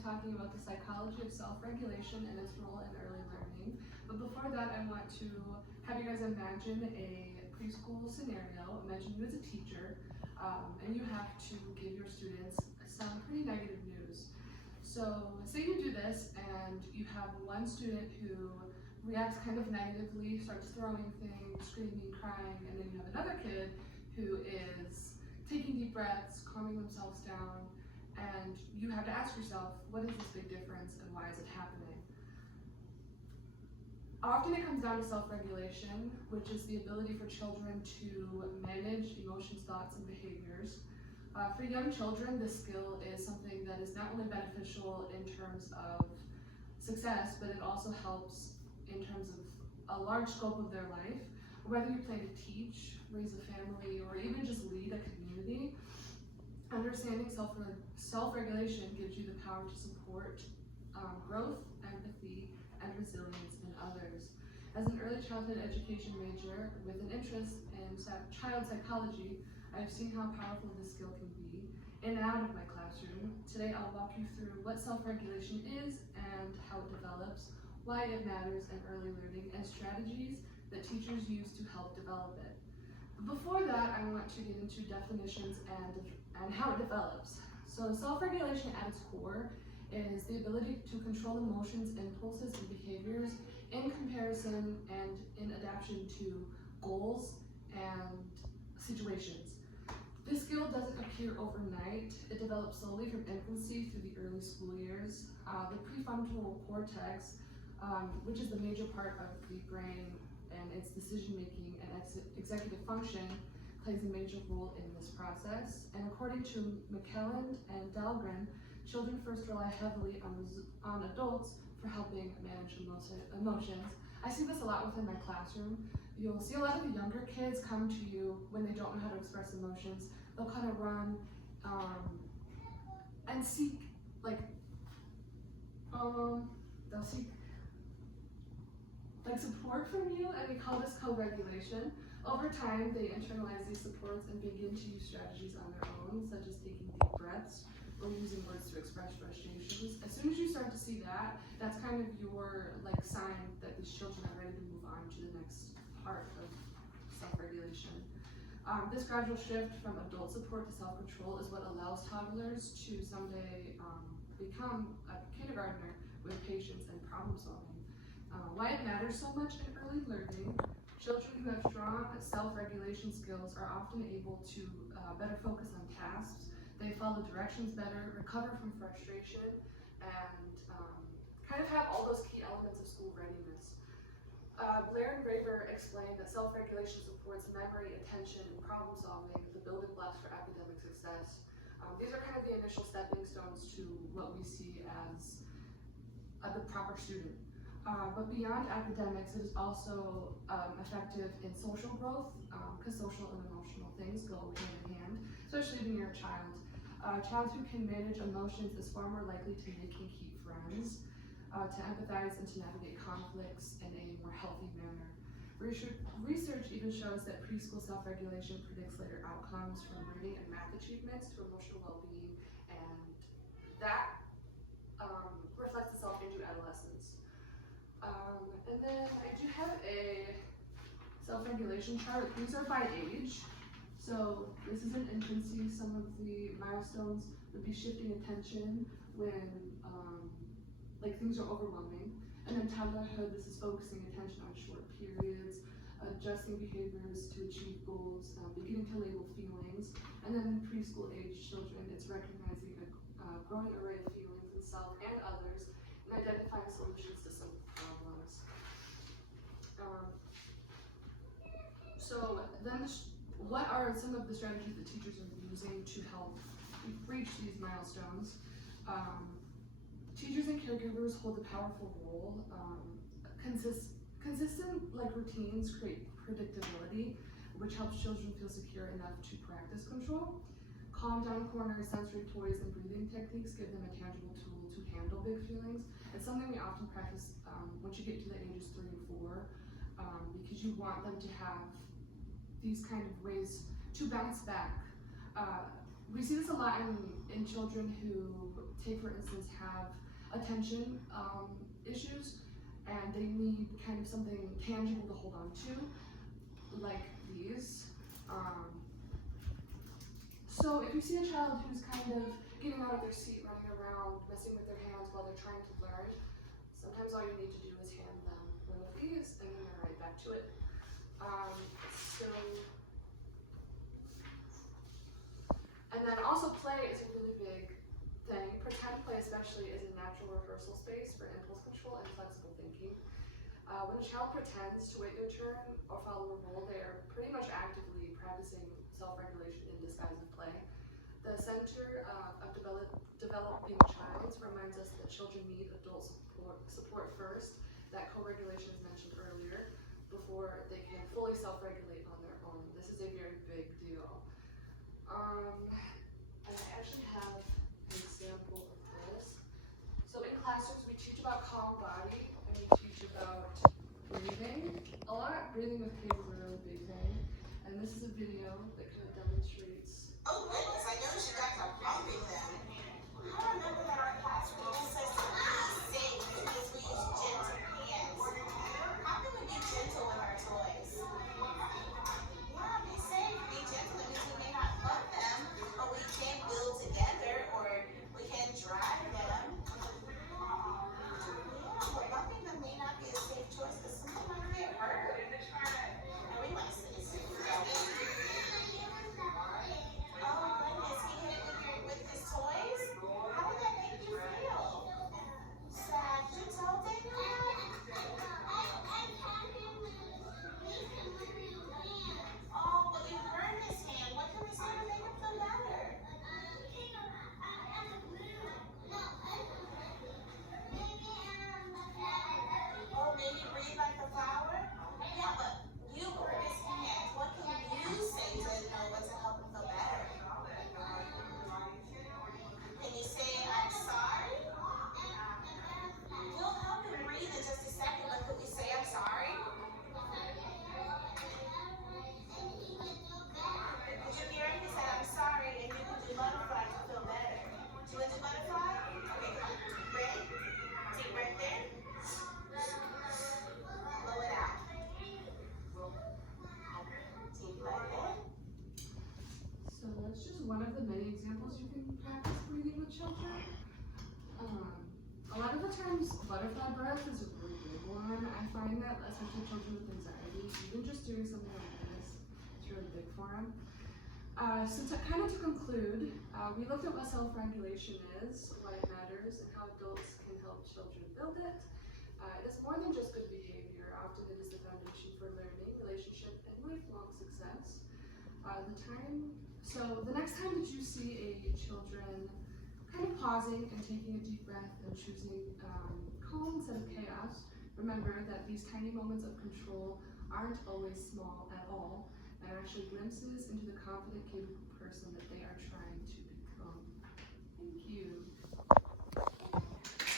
be talking about the psychology of self-regulation and its role in early learning. But before that, I want to have you guys imagine a preschool scenario. Imagine you as a teacher, and you have to give your students some pretty negative news. So say you do this and you have one student who reacts kind of negatively, starts throwing things, screaming, crying, and then you have another kid who is taking deep breaths, calming themselves down, and you have to ask yourself, what is this big difference and why is it happening? Often it comes down to self-regulation, which is the ability for children to manage emotions, thoughts, and behaviors. For young children, this skill is something that is not only beneficial in terms of success, but it also helps in terms of a large scope of their life. Whether you plan to teach, raise a family, or even just lead a community, understanding self-regulation gives you the power to support growth, empathy, and resilience in others. As an early childhood education major with an interest in child psychology, I've seen how powerful this skill can be in and out of my classroom. Today I'll walk you through what self-regulation is and how it develops, why it matters in early learning, and strategies that teachers use to help develop it. But before that, I want to get into definitions and how it develops. So self-regulation at its core is the ability to control emotions, impulses, and behaviors in comparison and in adaptation to goals and situations. This skill doesn't appear overnight. It develops slowly from infancy through the early school years. The prefrontal cortex, which is the major part of the brain and its decision-making and executive function, plays a major role in this process. And according to McKellen and Dahlgren, children first rely heavily on adults for helping manage emotions. I see this a lot within my classroom. You'll see a lot of the younger kids come to you when they don't know how to express emotions. They'll kind of run and seek, they'll seek support from you, and we call this co-regulation. Over time, they internalize these supports and begin to use strategies on their own, such as taking deep breaths or using words to express frustrations. As soon as you start to see that, that's kind of your sign that these children are ready to move on to the next part of self-regulation. This gradual shift from adult support to self-control is what allows toddlers to someday become a kindergartner with patience and problem solving. Why it matters so much in early learning: children who have strong self-regulation skills are often able to better focus on tasks. They follow directions better, recover from frustration, and kind of have all those key elements of school readiness. Blair and Graver explained that self-regulation supports memory, attention, and problem solving, the building blocks for academic success. These are kind of the initial stepping stones to what we see as the proper student. But beyond academics, it is also effective in social growth, because social and emotional things go hand in hand, especially when you're a child. A child who can manage emotions is far more likely to make and keep friends, to empathize, and to navigate conflicts in a more healthy manner. Research even shows that preschool self-regulation predicts later outcomes, from reading and math achievements to emotional well-being, and that reflects itself into adolescence. And then I do have a self-regulation chart. These are by age. So this is in infancy. Some of the milestones would be shifting attention when things are overwhelming. And then toddlerhood, this is focusing attention on short periods, adjusting behaviors to achieve goals, beginning to label feelings. And then in preschool age children, it's recognizing a growing array of feelings in self and others, and identifying solutions to some problems. So then what are some of the strategies that teachers are using to help reach these milestones? Teachers and caregivers hold a powerful role. Consistent routines create predictability, which helps children feel secure enough to practice control. Calm down corners, sensory toys, and breathing techniques give them a tangible tool to handle big feelings. It's something we often practice once you get to the ages 3 and 4, because you want them to have these kind of ways to bounce back. We see this a lot in children who, take for instance, have attention issues, and they need kind of something tangible to hold on to, like these. So if you see a child who's kind of getting out of their seat, running around, messing with their hands while they're trying to learn, sometimes all you need to do is hand them one of these, and then they're right back to it. And then also play is a really big thing. Pretend play especially is a natural rehearsal space for impulse control and flexible thinking. When a child pretends to wait their turn or follow a rule, they are pretty much actively practicing self-regulation in disguise of play. The Center of Developing Childs reminds us that children need adult support first, that co-regulation is mentioned earlier, before they can fully self-regulate on their own. This is a very big deal. And I actually have an example of this. So in classrooms, we teach about calm body, and we teach about breathing a lot. Breathing with kids is a really big thing. And this is a video that kind of demonstrates. Oh goodness, I noticed you guys are bumping them. I remember that our classroom says to be safe because we use gentle hands. How can we be gentle with our toys? Yeah, be safe, be gentle. That means we may not love them, but we can build together or we can drive them. Yeah, but bumping them may not be a safe choice because someone might get hurt. And we might say it's safe. With his toys? How did that make you feel? Sad. Did you tell Daniel? Oh, but you burned his hand. What can we say to make him feel better? Oh, maybe breathe like a flower? Yeah, but you burned his hand. What can you say to know what to help him feel better? Can you say, I'm sorry? We'll help him breathe in just a second, but could we say, I'm sorry? Did you hear him? He said, I'm sorry, and you can do butterfly to feel better. Do you want to do butterfly? Okay, come on. Ready? Deep breath in. Blow it out. Deep breath in. So that's just one of the many examples you can practice breathing with children. A lot of the times, butterfly breath is a really big one. I find that, especially children with anxiety, even just doing something like this is really big for them. So to conclude, we looked at what self-regulation is, why it matters, and how adults can help children build it. It is more than just good behavior. Often it is the foundation for learning, relationship, and lifelong success. So the next time that you see a children kind of pausing and taking a deep breath and choosing calm instead of chaos, remember that these tiny moments of control aren't always small at all, and are actually glimpses into the confident, capable person that they are trying to become. Thank you.